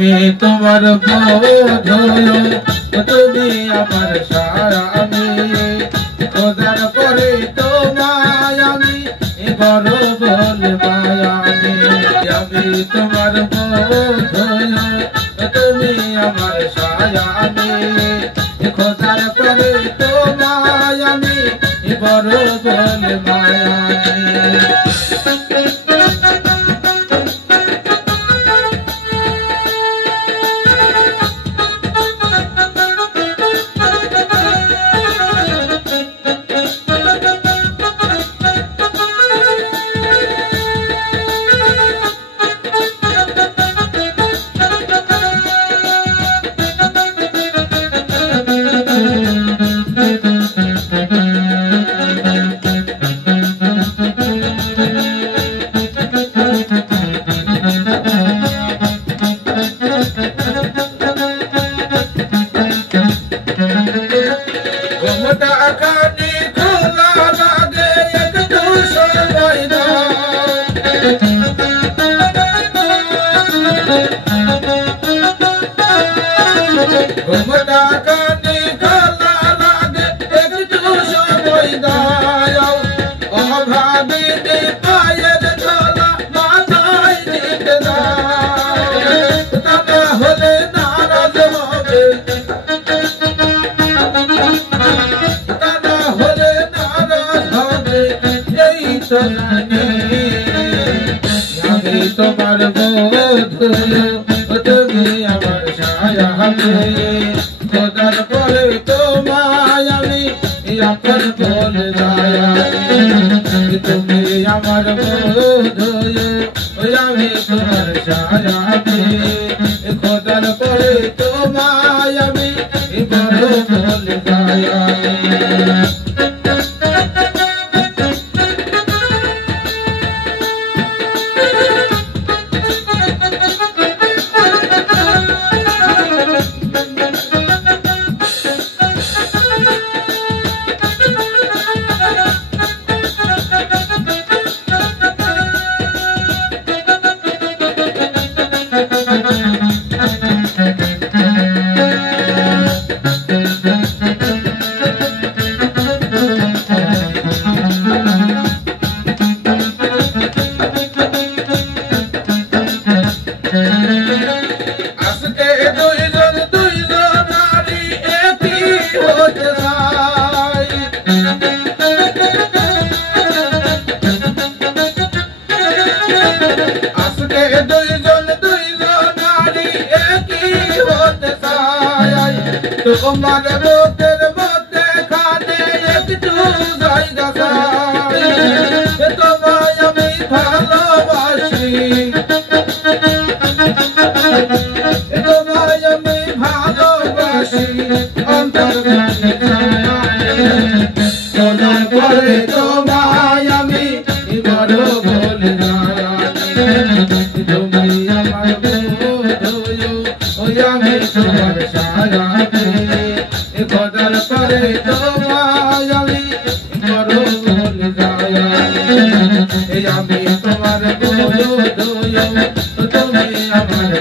আমি তোমার বোধ তুমি আমার স্বামী খোদার পরে তোমায় আমি বড় বলে মায়ামি আমি তোমার বোধ তুমি আমার স্বামী খোদার পরে তোমায় আমি বড় বলে মায়ামি আমি তোমার বোধ তুমি আমার স্বামী খোদার পরে তোমায় আমি আপন বলে তুমি আমার বোধ আমি তোমার স্বামী খোদার পরে তোমায় আমি বড় বলে তোমার রোদের মধ্যে খানে একটু জায়গা চাই তোমায় আমি ভালোবাসি তোমায় আমি ভালোবাসি অন্তর সোনার পরে তোমায় আমি বড় বলে তুমি আমার আমি তোমার খোদার পরে তোমায় আমি বড় বলে আমি তোমার বোধ তুমি আমার